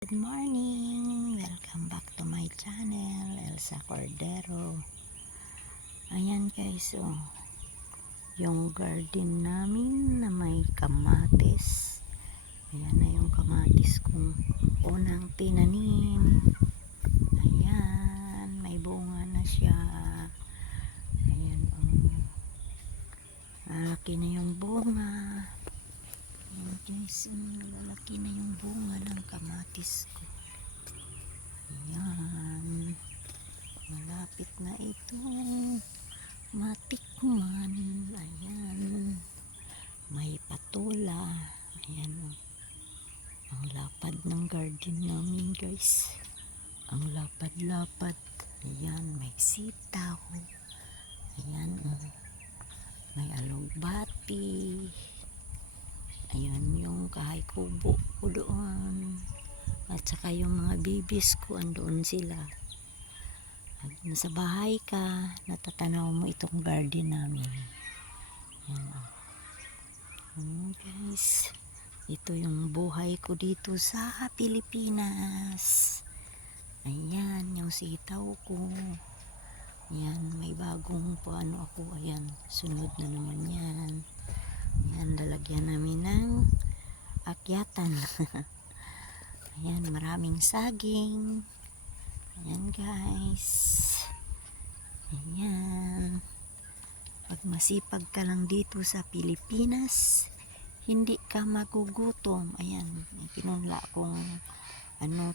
Good morning! Welcome back to my channel, Elsa Cordero. Ayan guys, yung garden namin na may kamatis. Ayan na yung kamatis kong unang tinanim. Ayan, may bunga na siya. Ayan, malaki na yung bunga. Ayan guys, lalaki na yung bunga ng kamatis ko. Ayan, malapit na ito matikman. Ayan, may patola. Ayan, ang lapad ng garden namin guys, ang lapad-lapad. Ayan, may sitaw. Ayan, may alugbati. Ayan yung kahay kubo ko doon. At saka yung mga bibis ko, andoon sila. Pag nasa bahay ka, natatanaw mo itong garden namin. Ayan guys, ito yung buhay ko dito sa Pilipinas. Ayan, yung sitaw ko. Ayan, may bagong paano ako. Ayan, sunod na naman yan. Ayan, lalagyan namin ng akyatan. Ayan, maraming saging. Ayan guys. Ayan. Pag masipag ka lang dito sa Pilipinas, hindi ka magugutom. Ayan, pinunla kong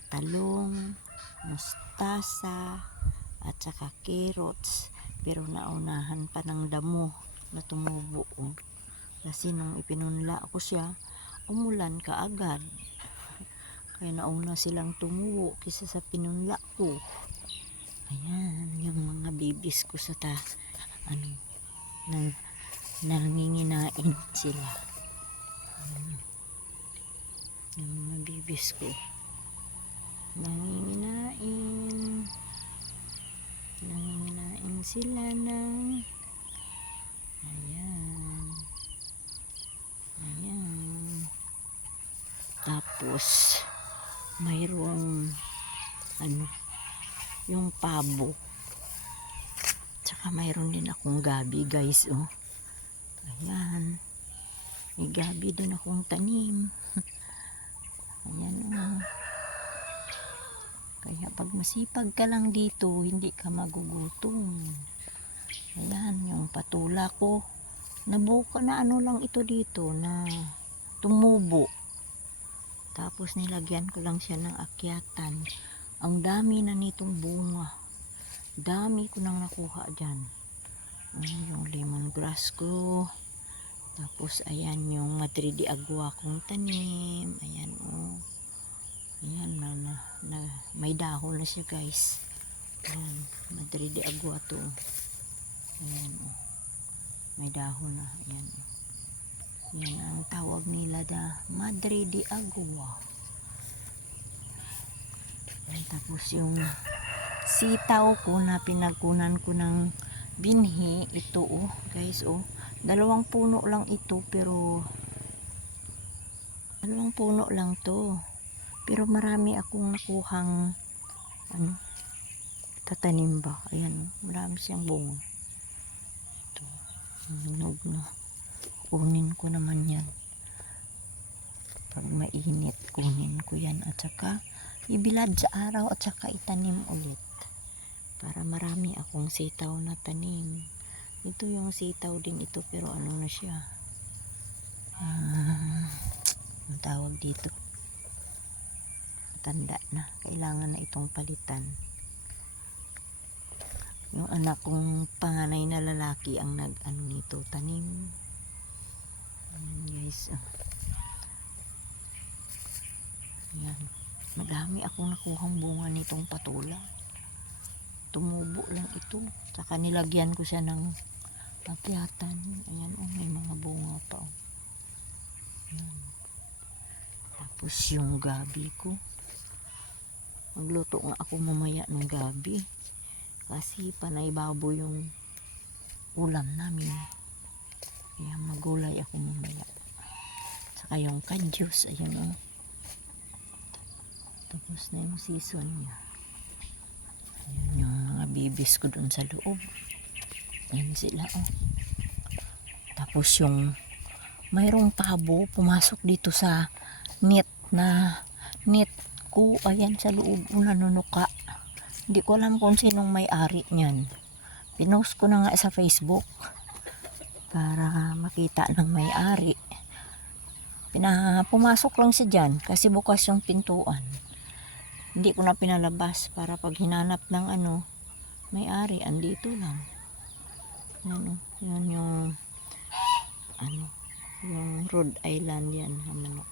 talong, mustasa, at saka carrots. Pero naunahan pa ng damo na tumubo. Kasi nung ipinunla ko siya, umulan kaagad. Kaya nauna silang tumubo kaysa sa pinunla ko. Ayan, yung mga bibis ko sa nanginginain sila. Yung mga bibis ko nanginginain sila ng ayan. Tapos mayroong yung pabo. Tsaka mayroon din akong gabi guys, Ayan, may gabi din akong tanim. Ayan, kaya pag masipag ka lang dito, hindi ka magugutom. Ayan, yung patula ko, nabuka na lang ito dito na tumubo. Tapos nilagyan ko lang siya ng akyatan. Ang dami na nitong bunga. Dami ko nang nakuha dyan. Yung lemongrass ko. Tapos ayan yung Madrid de Agua kong tanim. Ayan Ayan may dahon na siya guys. Ayan, Madrid de Agua to. Ayan may dahon na. Ayan yan ang tawag nila na Madrid de Agua. Ayan, tapos yung sitaw ko na pinagkunan ko ng binhi, ito guys, dalawang puno lang ito, pero dalawang puno lang to, pero marami akong nakuhang tatanim ba. Ayan, marami siyang bunga. Ito, hinog na. Kunin ko naman yan pag mainit, kunin ko yan at saka ibilad sa araw at saka itanim ulit para marami akong sitaw na tanim. Ito yung sitaw din ito, pero na siya, ang tawag dito, matanda na, kailangan na itong palitan. Yung anak kong panganay na lalaki ang nito tanim. Ayan guys, ayan, madami akong nakuhang bunga nitong patula. Tumubo lang ito, saka nilagyan ko siya ng akyatan. Ayan, may mga bunga pa. Ayan. Tapos yung gabi ko, magluto nga ako mamaya ng gabi kasi panay baboy yung ulam namin. Kaya magulay ako mamaya. Saka yung kadyos, ayan Tapos na yung season niya. Ayan yung mga bibis ko dun sa loob. Ayan sila, oh. Tapos yung mayroong pabo pumasok dito sa net ko. Ayan sa loob, nanunuka. Hindi ko alam kung sinong may-ari niyan. Pinost ko na nga sa Facebook para makita ng may-ari. Pumasok lang siya dyan kasi bukas yung pintuan. Hindi ko na pinalabas para pag hinanap ng may-ari, andito lang. Yan, yan yung yung Rhode Island yan, manok.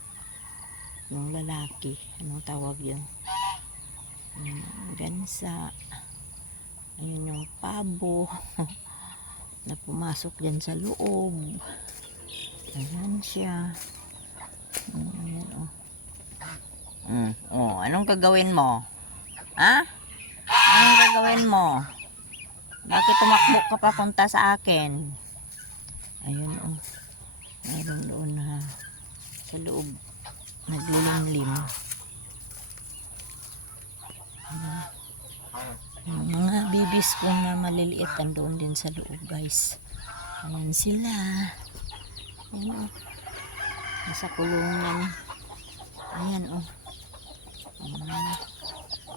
Yung lalaki, anong tawag yun? Gansa. Ayun yung pabo na pumasok dyan sa loob. Ayan siya. Ayan, anong gagawin mo? Ha? Anong gagawin mo? Bakit tumakbo ka papunta sa akin? Ayun, mayroon doon na sa loob naglilimlim. Yung mga bibis ko na maliliit andoon din sa loob, guys. Ayan sila. Ayan, nasa kulungan. Ayan,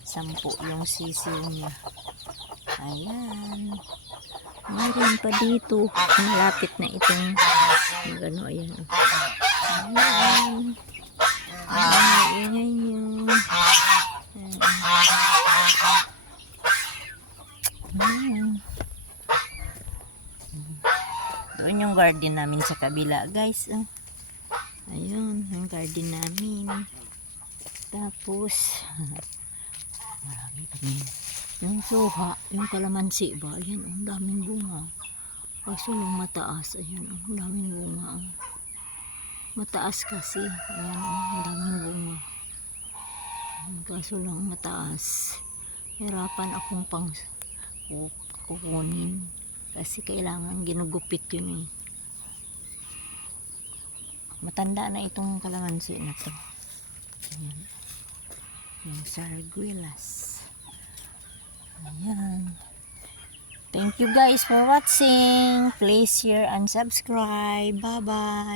10 yung sisiw niya. Ayan. Mayroon pa dito. Malapit na itong gano, ayan. Ayan. Ayan, ayan. Ayan. Doon yung garden namin sa kabila, guys. Ayun, yung garden namin. Tapos, marami kami. Yung suha, yung kalamansi ba? Ayan, ang daming bunga. Kaso lang mataas. Ayan, ang daming bunga. Mataas kasi. Ayan, ang daming bunga. Kaso lang mataas. Hirapan akong pang kukunin. Kasi kailangan ginugupit yun eh. Matanda na itong kalamansi na to. Ayan. Yung sarguelas. Ayan. Thank you guys for watching. Please share and subscribe. Bye bye.